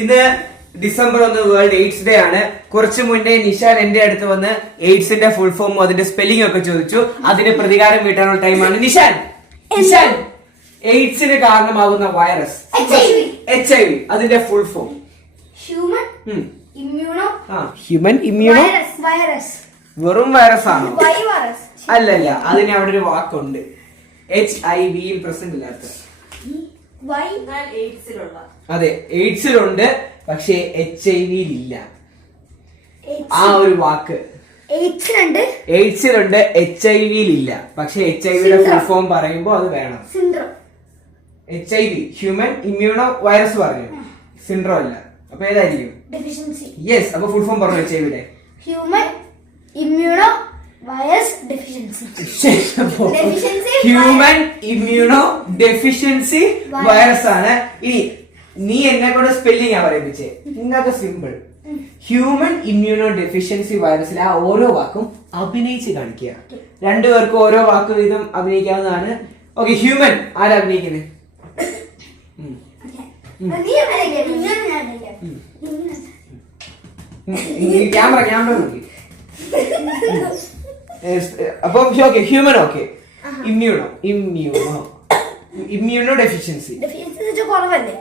ഇന്ന് December 1 world AIDS day ആണ്. കുറച്ചു മുന്നേ നിഷാൻ എന്റെ അടുത്ത് വന്ന് എയ്ഡ്സിന്റെ ഫുൾ ഫോമും അതിന്റെ സ്പെല്ലിംഗ് ഒക്കെ ചോദിച്ചു. അതിന് പ്രതികാരം വീട്ടാനുള്ള ടൈമാണ്. നിഷാൻ എയ്ഡ്സിന് കാരണമാകുന്ന വൈറസ് HIV അതിന്റെ ഫുൾ ഫോം ഹ്യൂമൻ ഇമ്മ്യൂണോ വെറും വൈറസ് ആണോ? അല്ലല്ല, അതിന് അവിടെ ഒരു വാക്കുണ്ട്. HIV പ്രസന്റ് ഇല്ലാത്ത. അതെ, എയ്ഡ്സിലുണ്ട്, പക്ഷേ HIV ഇല്ല. ആ ഒരു വാക്ക് എയ്ഡ്സിലുണ്ട്, HIV ഇല്ല. പക്ഷെ HIV ഫുൾ ഫോം പറയുമ്പോ അത് വേണം. HIV ഹ്യൂമൻ ഇമ്മ്യൂണോ വൈറസ് പറഞ്ഞു, സിൻഡ്രോം അല്ല. അപ്പൊ ഏതായിരിക്കും? യെസ്. അപ്പൊ ഫുൾ ഫോം പറഞ്ഞു HIV human immuno virus deficiency. Human immuno deficiency virus ആണ്. ഇനി നീ എന്നെ കൂടെ സ്പെല്ലിംഗ് ആ പറയിപ്പിച്ചേ. നിങ്ങൾക്ക് സിമ്പിൾ. ഹ്യൂമൻ ഇമ്മ്യൂണോ ഡെഫിഷ്യൻസി വൈറസിൽ ആ ഓരോ വാക്കും അഭിനയിച്ച് കാണിക്കുക. രണ്ടുപേർക്കും ഓരോ വാക്ക് വീതം അഭിനയിക്കാവുന്നതാണ്. ഓക്കെ, ഹ്യൂമൻ ആരാ അഭിനയിക്കുന്നത്? ക്യാമറ നോക്കി. അപ്പൊ okay, human okay. Immuno deficiency കുറവല്ലേ?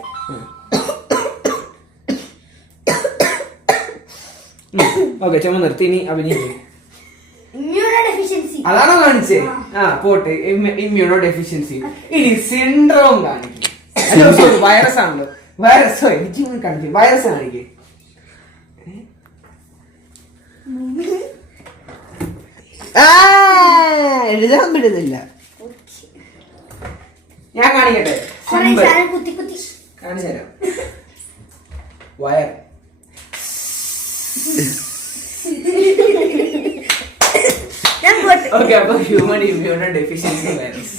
ഓക്കെ, ചുമ നിർത്തി. ഇനി അഭിനയിക്കും. ഇമ്മ്യൂണോഡെഫിഷ്യൻസി അതാണോ കാണിച്ചേ? ആ പോട്ടെ, ഇമ്മ്യൂണോ ഡെഫിഷ്യൻസി. ഇനി സിൻഡ്രോം കാണിക്കും. വൈറസ് ആണല്ലോ. വൈറസോ എനിക്ക് കാണിക്കും. വൈറസ് കാണിക്കും. എഴുതാൻ പറ്റുന്നില്ല. ഞാൻ കാണിക്കട്ടെ. കാണിച്ചു തരാം. വയർ. ഓക്കെ, അപ്പൊ ഹ്യൂമൻ ഇമ്മ്യൂണോ ഡെഫിഷ്യൻസി വൈറസ്.